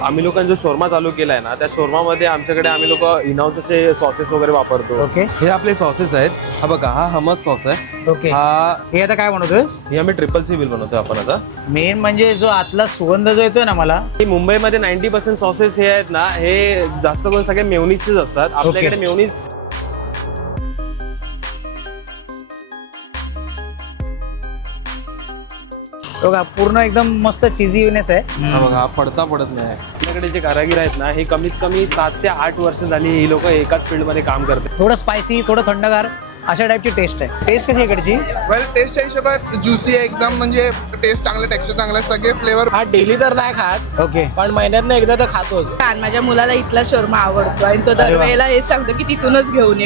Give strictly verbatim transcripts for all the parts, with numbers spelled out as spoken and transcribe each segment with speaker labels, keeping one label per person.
Speaker 1: आम्ही लोकांनी जो शोरमा चालू केलाय ना, त्या शोरमामध्ये आमच्याकडे आम्ही लोक इनहाऊस असे सॉसेस वगैरे वापरतो.
Speaker 2: ओके.
Speaker 1: हे आपले सॉसेस आहेत. हा बघा, हा हमस सॉस आहे.
Speaker 2: ओके.
Speaker 1: हा
Speaker 2: हे आता काय बनवतोयस?
Speaker 1: हे आम्ही ट्रिपल सी व्हील बनवतोय आपण आता.
Speaker 2: मेन म्हणजे जो आतला सुगंध जो येतोय ना मला,
Speaker 1: की मुंबईमध्ये नाईन्टी पर्सेंट सॉसेस हे आहेत ना, हे जास्त करून सगळे मेयोनीजचेच असतात. आपल्याकडे मेयोनीज
Speaker 2: बघा पूर्ण एकदम मस्त चिझीनेस आहे.
Speaker 1: हा बघा, हा पडता पडत नाही. आपल्याकडे जे कारागीर आहेत ना, हे कमीत कमी सात ते आठ वर्ष झाली ही लोक एकाच फील्ड मध्ये काम करतात.
Speaker 2: थोडं स्पायसी, थोडं थंडगार अशा टाईपची टेस्ट आहे. टेस्ट कशी आहे इकडची?
Speaker 3: वेल टेस्टच्या हिशोबात ज्युसी आहे एकदम, म्हणजे टेस्ट चांगलं, टेक्स्चर चांगलं आहे, सगळे फ्लेवर.
Speaker 4: हा डेली तर नाही खात,
Speaker 2: ओके.
Speaker 4: पण महिन्यातनं एकदा तर खातो.
Speaker 5: कारण माझ्या मुलाला इथला शोरमा आवडतो आणि तो दरवेळेला हेच सांगतो की तिथूनच घेऊन ये.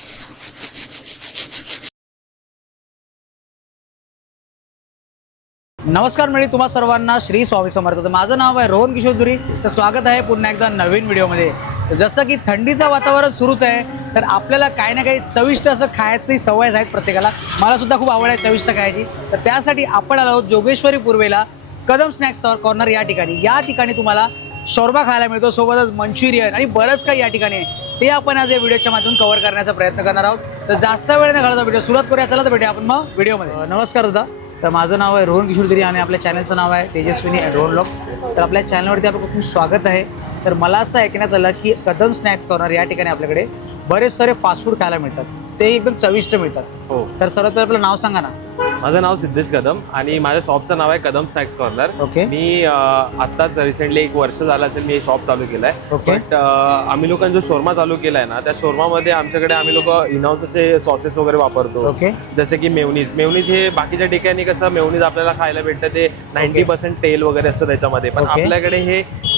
Speaker 2: नमस्कार मंडळी, तुम्हा सर्वांना श्री स्वामी समर्थ. तर माझं नाव आहे रोहन किशोर दुरी. तर स्वागत आहे पुन्हा एकदा नवीन व्हिडिओमध्ये. जसं की थंडीचं वातावरण सुरूच आहे, तर आपल्याला काही ना काही चविष्ट असं खायची सवय आहेत प्रत्येकाला. मला सुद्धा खूप आवड आहे चविष्ट खायची. तर त्यासाठी आपण आलो आहोत जोगेश्वरी पूर्वेला कदम स्नॅक्स कॉर्नर या ठिकाणी. या ठिकाणी तुम्हाला शोरमा खायला मिळतो, सोबतच मंचुरियन आणि बरंच काही या ठिकाणी आहे. ते आपण आज या व्हिडिओच्या माध्यमातून कव्हर करण्याचा प्रयत्न करणार आहोत. तर जास्त वेळ न घालता व्हिडिओ सुरुवात करूया. चला तर भेटूया आपण मग व्हिडिओमध्ये. नमस्कार दादा. तर माझं नाव आहे रोहन किशोर दुरी आणि आपल्या चॅनलचं नाव आहे तेजस्विनी अँड रोहन ब्लॉग. तर आपल्या चॅनलवरती आपलं खूप स्वागत आहे. तर मला असं ऐकण्यात आलं की कदम स्नॅक कॉर्नर या ठिकाणी आपल्याकडे बरेच सारे फास्ट फूड खायला मिळतात, ते एकदम चविष्ट मिळतात.
Speaker 1: हो.
Speaker 2: तर सर्वात आपलं नाव सांगा ना.
Speaker 1: माझं नाव सिद्धेश कदम आणि माझ्या शॉपचं नाव आहे कदम स्नॅक्स कॉर्नर.
Speaker 2: ओके.
Speaker 1: मी आत्ताच रिसेंटली एक वर्ष झालं असेल मी हे शॉप चालू केलंय.
Speaker 2: ओके.
Speaker 1: बट आम्ही लोकांनी जो शोरमा चालू केलाय ना, त्या शोरमामध्ये आमच्याकडे आम्ही लोक इनहाऊस असे सॉसेस वगैरे वापरतो.
Speaker 2: ओके.
Speaker 1: जसे की मेयोनीज. मेयोनीज हे बाकीच्या ठिकाणी कसं मेयोनीज आपल्याला खायला भेटतं, ते नाईन्टी पर्सेंट तेल वगैरे असतं त्याच्यामध्ये, पण
Speaker 2: ओके.
Speaker 1: आपल्याकडे हे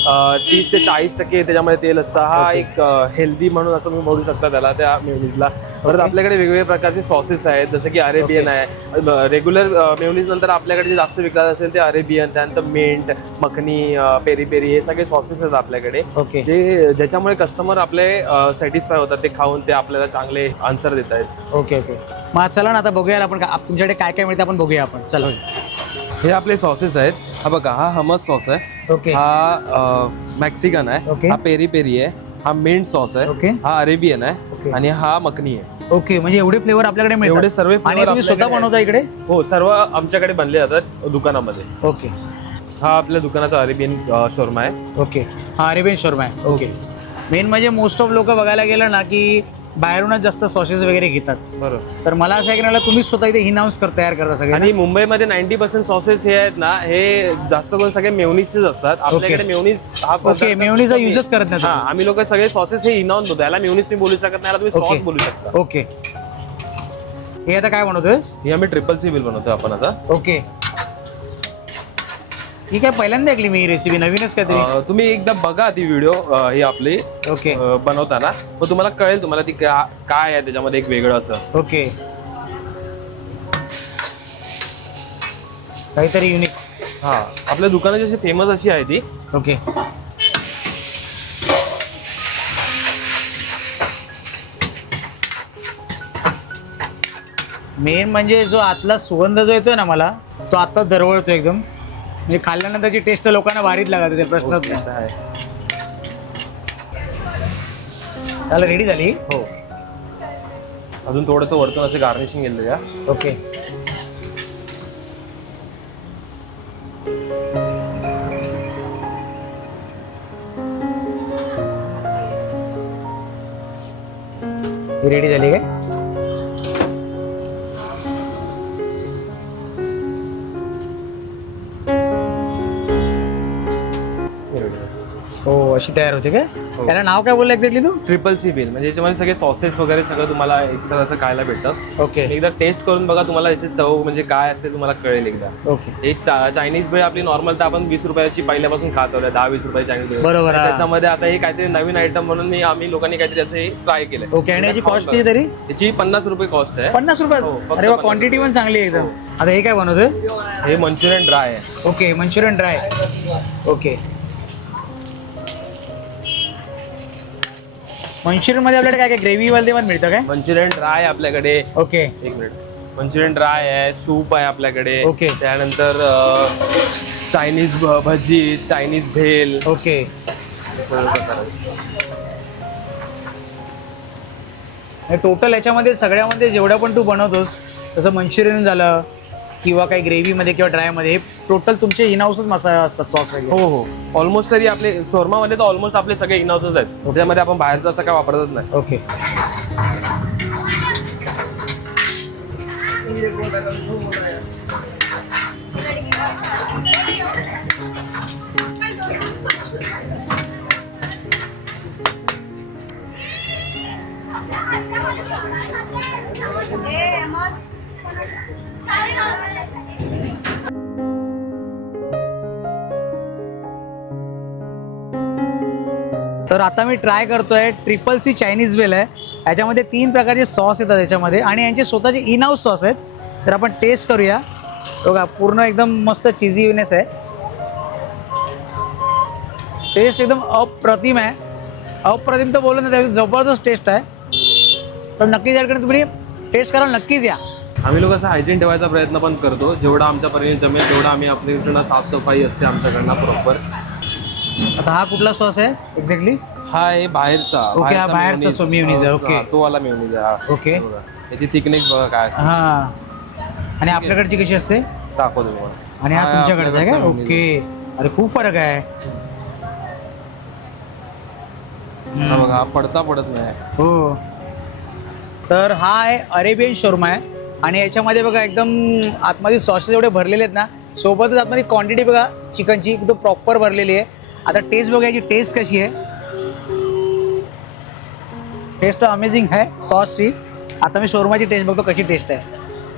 Speaker 1: तीस ते चाळीस टक्के त्याच्यामध्ये तेल असतं. हा
Speaker 2: ओके.
Speaker 1: एक हेल्दी म्हणून असं मी म्हणू शकता त्याला, त्या मेयोनीजला. परत आपल्याकडे वेगवेगळ्या प्रकारचे सॉसेस आहेत, जसं की अरेबियन आहे. रेग्युलर मेयोनीज नंतर आपल्याकडे जे जास्त विकला असेल ते अरेबियन, त्यानंतर मिंट, मखनी, पेरी पेरी हे सगळे सॉसेस आहेत आपल्याकडे.
Speaker 2: ओके.
Speaker 1: जे ज्याच्यामुळे कस्टमर आपले सॅटिस्फाय होतात, ते खाऊन ते आपल्याला चांगले आन्सर देत आहेत.
Speaker 2: Okay okay. मग चला ना आता बघूया आपण का- तुमच्याकडे काय काय मिळतं आपण बघूया आपण. चला.
Speaker 1: हे आपले सॉसेस आहेत. हा बघा, हा हमस सॉस आहे.
Speaker 2: ओके.
Speaker 1: हा मॅक्सिकन आहे.
Speaker 2: ओके.
Speaker 1: हा पेरी पेरी आहे. हा मिंट सॉस आहे.
Speaker 2: ओके.
Speaker 1: हा अरेबियन
Speaker 2: ओके.
Speaker 1: आहे आणि हा मखनी आहे.
Speaker 2: ओके, म्हणजे एवढे फ्लेवर आपल्याकडे मिळतात.
Speaker 1: एवढे सर्व flavor
Speaker 2: आणि तुम्ही स्वतः
Speaker 1: आपल्याकडे
Speaker 2: बनवता इकडे?
Speaker 1: हो, सर्व आमच्याकडे बनले जातात दुकानामध्ये.
Speaker 2: ओके.
Speaker 1: हा आपल्या दुकानाचा अरेबियन शोरमा आहे.
Speaker 2: ओके. हा अरेबियन शोरमा आहे. ओके. मेन म्हणजे मोस्ट ऑफ लोक बघायला गेलं ना की बाहेरूनच जास्त सॉसेस वगैरे घेतात.
Speaker 1: बरोबर.
Speaker 2: तर मला असं ऐकण्याला तुम्ही स्वतः इथे हिनाऊस कर तयार करता सगळे.
Speaker 1: आणि मुंबईमध्ये नाईन्टी पर्सेंट सॉसेस हे आहेत ना, हे जास्त करून सगळे मेयोनीजचेच असतात. आपल्याकडे मेयोनीज हा
Speaker 2: ओके, मेयोनीजचा युजच करत नाही
Speaker 1: हा,
Speaker 2: तुम्ही.
Speaker 1: आम्ही लोक सगळे सॉसेस हे इनॉन होतो. याला मेयोनीज तुम्ही बोलू शकत नाही, याला तुम्ही
Speaker 2: ओके.
Speaker 1: सॉस बोलू शकता.
Speaker 2: ओके. हे आता काय बनवतोयस?
Speaker 1: हे आम्ही ट्रिपल सी व्हील बनवतोय आपण आता.
Speaker 2: ओके. ही काय पहिल्यांदा ऐकली मी ही रेसिपी, नवीनच काहीतरी.
Speaker 1: अं, तुम्ही एकदा बघा ती व्हिडिओ ही आपली
Speaker 2: ओके.
Speaker 1: अं, बनवताना, मग तुम्हाला कळेल तुम्हाला ती का- काय आहे त्याच्यामध्ये एक वेगळं असं.
Speaker 2: ओके. काहीतरी युनिक.
Speaker 1: हा, आपल्या दुकानाची अशी फेमस अशी आहे ती.
Speaker 2: ओके. मेन म्हणजे जो आतला सुगंध जो येतोय ना मला, तो आता दरवळतो एकदम. म्हणजे खाल्ल्यानंतरची टेस्ट लोकांना भारीच लागत, ते प्रश्नच नाही. त्याला रेडी झाली.
Speaker 1: हो, अजून थोडंसं वरतून असं गार्निशिंग केलं या.
Speaker 2: ओके. रेडी झाली काय? हो, अशी तयार होते काय?
Speaker 1: हो.
Speaker 2: त्याला नाव काय बोललं एक्झॅक्टली तू?
Speaker 1: ट्रिपल सी व्हील, म्हणजे याच्यामध्ये सगळे सॉसेस वगैरे सगळं तुम्हाला एकसाथ असं खायला भेटतं.
Speaker 2: ओके.
Speaker 1: एकदा टेस्ट करून बघा, तुम्हाला याची चव म्हणजे काय असते तुम्हाला कळेल एकदा.
Speaker 2: ओके.
Speaker 1: एक चा- चायनीज भेळ आपली नॉर्मल तर आपण वीस रुपयाची पहिल्यापासून खात आलोय, दहा वीस रुपयाची चायनीज भेळ.
Speaker 2: बरोबर,
Speaker 1: आणि
Speaker 2: हा.
Speaker 1: त्याच्यामध्ये आता हे काहीतरी नवीन आयटम म्हणून मी आम्ही लोकांनी काहीतरी असं ट्राय केलंय.
Speaker 2: ओके. आणि याची कॉस्ट किती तरी?
Speaker 1: त्याची पन्नास रुपये कॉस्ट आहे.
Speaker 2: पन्नास
Speaker 1: हो,
Speaker 2: रुपये
Speaker 1: फक्त
Speaker 2: अरे वा,
Speaker 1: पन्नास
Speaker 2: क्वांटिटी
Speaker 1: रुपये.
Speaker 2: पण चांगली आहे एकदम. आता हे काय बनवतोय?
Speaker 1: हे मंचुरियन ड्राय आहे.
Speaker 2: Okay, Manchurian dry. Okay. Manchurian मध्ये आपल्याकडे काय काय ग्रेव्ही वाले पण मिळतं काय?
Speaker 1: मंचुरियन ड्राय आपल्याकडे.
Speaker 2: ओके.
Speaker 1: एक मिनिट. मंचुरियन ड्राय आहे, सूप आहे आपल्याकडे.
Speaker 2: ओके.
Speaker 1: त्यानंतर चायनीज भजी, चायनीज भेल.
Speaker 2: ओके. टोटल याच्यामध्ये सगळ्यामध्ये जेवढं पण तू बनवतोस जसं मंचुरियन झालं किंवा काही ग्रेव्हीमध्ये किंवा ड्रायमध्ये हे टोटल तुमचे इनहाऊसच मसाला असतात सॉस वगैरे.
Speaker 1: हो हो ऑलमोस्ट तरी आपले शोरमामध्ये तर ऑलमोस्ट आपले सगळे इनहाऊसच आहेत. त्याच्यामध्ये आपण बाहेरचं असं काय वापरतच नाही.
Speaker 2: ओके. तर आता मी ट्राय करतोय ट्रिपल सी चायनीज वेल आहे. याच्यामध्ये तीन प्रकारचे सॉस येतात याच्यामध्ये आणि यांचे स्वतःचे इन हाऊस सॉस आहेत. तर आपण टेस्ट करूया. बघा पूर्ण एकदम मस्त चिझीनेस आहे. टेस्ट एकदम अप्रतिम आहे. अप्रतिम तर बोलू ना त्याची जबरदस्त टेस्ट आहे. तर नक्कीच याकडे तुम्ही टेस्ट करायला नक्कीच या.
Speaker 1: आम्ही लोक असं हायजीन ठेवायचा प्रयत्न पण करतो. जेवढा आमच्यापर्यंत जमेल तेवढा आम्ही आपल्याकडनं साफसफाई असते आमच्याकडनं प्रॉपर.
Speaker 2: आता हा कुठला सॉस आहे एक्झॅक्टली?
Speaker 1: हा आहे बाहेरचा.
Speaker 2: ओके, हा बाहेरचा
Speaker 1: mayonnaise.
Speaker 2: mayonnaise आहे, ओके.
Speaker 1: हा, तो वाला मेयोनीज आहे. हा.
Speaker 2: ओके.
Speaker 1: बघा. याची थिकनेस बघा काय असते.
Speaker 2: हा आणि आपल्याकडची कशी असते?
Speaker 1: दाखवतो तुम्हाला.
Speaker 2: आणि हा तुमच्याकडचा आहे का?
Speaker 1: आपल्याकडचा mayonnaise
Speaker 2: ओके. अरे खूप फरक आहे.
Speaker 1: हा बघा हा पडता पडत नाही.
Speaker 2: हो. तर हा आहे अरेबियन शोरमा आहे आणि याच्यामध्ये बघा एकदम आतमध्ये सॉसेस एवढे भरलेले आहेत ना. सोबतच आतमध्ये क्वांटिटी बघा चिकनची एकदम प्रॉपर भरलेली आहे. आता टेस्ट बघा याची टेस्ट कशी आहे. टेस्ट अमेझिंग आहे सॉसची. आता मी शोरमाची टेस्ट बघतो कशी टेस्ट आहे.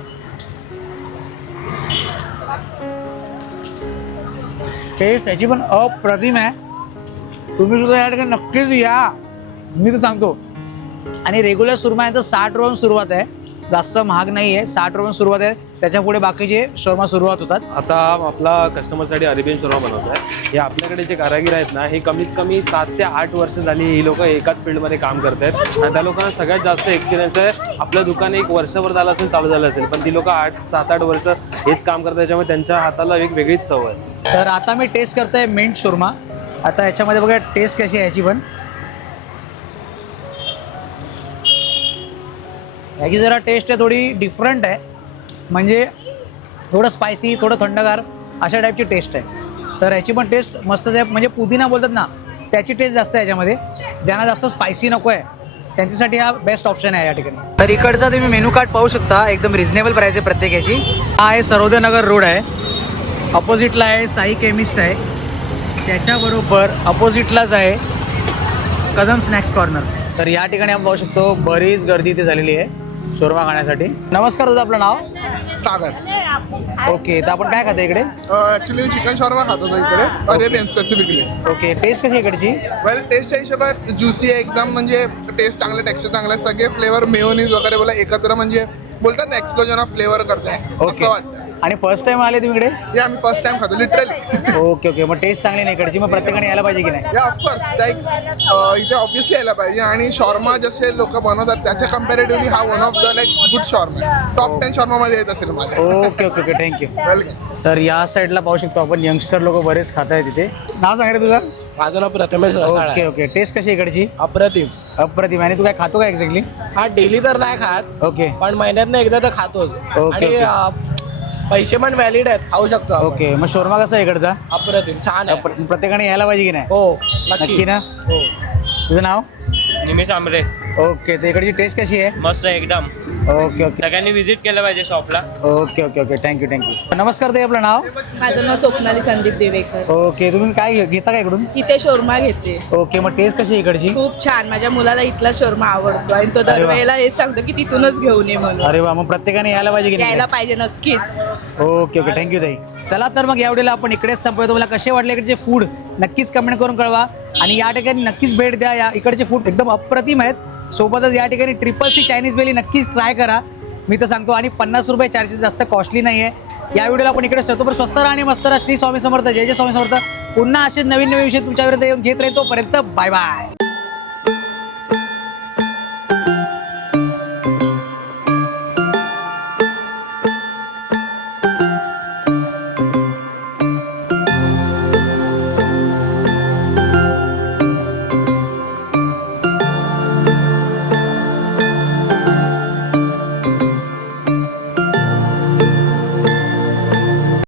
Speaker 2: टेस्ट याची पण अप्रतिम आहे. तुम्ही सुद्धा या ठिकाणी नक्कीच या मी तर सांगतो. आणि रेग्युलर शोरमा यांचं साठ रुपयापासून सुरुवात आहे. जास्त महाग नाही आहे. साठ रुपयापासून सुरुवात आहे. त्याच्या पुढे बाकीचे शोरमा सुरुवात होतात.
Speaker 1: आता आपला कस्टमरसाठी अरेबियन शोरमा बनवत आहे. हे आपल्याकडे जे कारागीर आहेत ना हे कमीत कमी सात ते आठ वर्ष झाली ही लोक एकाच फील्डमध्ये काम करत आहेत. आणि त्या लोकांना सगळ्यात जास्त एक्सपिरियन्स आहे. आपलं दुकान एक वर्षभर झालं असेल चालू झालं असेल पण ती लोक आठ सात आठ वर्ष हेच काम करतात. त्याच्यामुळे त्यांच्या हाताला एक वेगळीच चव आहे.
Speaker 2: तर आता मी टेस्ट करतोय मिंट शोरमा. आता याच्यामध्ये बघा टेस्ट कशी आहे याची पण. याची जरा टेस्ट आहे थोडी डिफरंट आहे. म्हणजे थोडं स्पायसी थोडं थंडगार अशा टाईपची टेस्ट आहे. तर याची पण टेस्ट मस्तच आहे. म्हणजे पुदिना बोलतात ना त्याची टेस्ट जास्त आहे याच्यामध्ये. ज्यांना जास्त स्पायसी नको आहे त्यांच्यासाठी हा बेस्ट ऑप्शन आहे या ठिकाणी. तर इकडचा तुम्ही मेनू कार्ड पाहू शकता. एकदम रिझनेबल प्राईस आहे प्रत्येकाची. हा आहे सर्वोदयनगर रोड आहे. अपोजिटला आहे साई केमिस्ट आहे. त्याच्याबरोबर अपोजिटलाच आहे कदम स्नॅक्स कॉर्नर. तर या ठिकाणी आपण पाहू शकतो बरीच गर्दी इथे झालेली आहे शोरमा खाण्यासाठी. नमस्कार दादा, आपलं नाव?
Speaker 3: सागर.
Speaker 2: ओके. तर आपण काय खातो इकडे?
Speaker 3: ऍक्च्युली मी चिकन शॉर्मा खातो इकडे अरेबियन स्पेसिफिकली.
Speaker 2: ओके. टेस्ट कशी आहे इकडची?
Speaker 3: वेल टेस्टच्या हिशोबात ज्युसी आहे एकदम. म्हणजे टेस्ट चांगले टेक्स्चर चांगले सगळे फ्लेवर मेयोनीज वगैरे बोला एकत्र म्हणजे बोलतात ना एक्सप्लोजन ऑफ फ्लेवर करताय
Speaker 2: ओके.
Speaker 3: असं वाटतं.
Speaker 2: आणि फर्स्ट टाइम आले तुम्ही इकडे?
Speaker 3: हे आम्ही फर्स्ट टाइम खातो लिटरली.
Speaker 2: Okay okay. मग टेस्ट चांगली नाही इकडची. मग प्रत्येकाने यायला पाहिजे की नाही?
Speaker 3: या ऑफकोर्स त्या एक अ, इथे ऑब्व्हियसली यायला पाहिजे. आणि शॉर्मा जसे लोक बनवतात त्याच्या कम्पॅरेटिव्हली हा one of the like good shawarma top ten शॉर्मामध्ये येत असेल माझ्या.
Speaker 2: Okay okay okay. Thank you.
Speaker 3: Welcome.
Speaker 2: तर या साईडला पाहू शकतो आपण यंगस्टर लोक बरेच खात आहेत तिथे. नाव सांग रे तुझं?
Speaker 4: माझं नाव प्रथमेश रसाळ
Speaker 2: ओके
Speaker 4: आहे.
Speaker 2: ओके. टेस्ट कशी आहे इकडची?
Speaker 4: अप्रतिम.
Speaker 2: अप्रतिम. आणि तू काय खातो का एक्झॅक्टली?
Speaker 4: हा डेली तर नाही खात
Speaker 2: ओके
Speaker 4: पण महिन्यातनं एकदा तर खातोच.
Speaker 2: ओके,
Speaker 4: आणि
Speaker 2: ओके.
Speaker 4: अं, पैसे पण व्हॅलिड आहेत खाऊ शकतो आपण.
Speaker 2: ओके. मग शोरमा कसा आहे इकडचा?
Speaker 4: अप्रतिम छान आहे.
Speaker 2: प्र- प्रत्येकाने यायला पाहिजे की नाही?
Speaker 4: हो
Speaker 2: नक्की ना?
Speaker 4: हो.
Speaker 2: तुझं नाव?
Speaker 6: निमेश आमरे.
Speaker 2: ओके. तर इकडची टेस्ट कशी आहे?
Speaker 6: मस्त आहे एकदम.
Speaker 2: ओके ओके
Speaker 6: सगळ्यांनी व्हिजिट केलं पाहिजे शॉपला.
Speaker 2: Okay okay okay. Thank you thank you. नमस्कार ताई, आपलं नाव?
Speaker 5: माझं नाव स्वप्नाली संदीप देवेकर.
Speaker 2: ओके. तुम्ही काय घे- घेता का इकडून?
Speaker 5: इथे शोरमा घेते.
Speaker 2: ओके. मग टेस्ट कशी आहे इकडची?
Speaker 5: खूप छान. माझ्या मुलाला इथला शोरमा आवडतो आणि तो
Speaker 2: अरे वा.
Speaker 5: दरवेळेला हेच सांगतो की तिथूनच घेऊन ये म्हणून.
Speaker 2: अरे वा. मग प्रत्येकाने यायला पाहिजे की नाही?
Speaker 5: यायला पाहिजे नक्कीच.
Speaker 2: Okay okay. थँक्यू ताई. चला तर मग यावेळेला आपण इकडेच संपवतो. तुम्हाला कसे वाटले इकडचे फूड नक्कीच कमेंट करून कळवा. आणि या ठिकाणी नक्कीच भेट द्या. या इकडचे फूड एकदम अप्रतिम आहेत. सोबतच या ठिकाणी ट्रिपल सी चायनीज बेली नक्कीच ट्राय करा मी तर सांगतो. आणि पन्नास रुपये चार्जेस जास्त कॉस्टली नाही आहे. या व्हिडिओला आपण इकडे स्वतः स्वस्त राहा आणि मस्त राहा. श्री स्वामी समर्थ. जय जय स्वामी समर्थ. पुन्हा असेच नवीन नवीन विषय तुमच्यापर्यंत येऊन घेत राहतो. तोपर्यंत बाय बाय.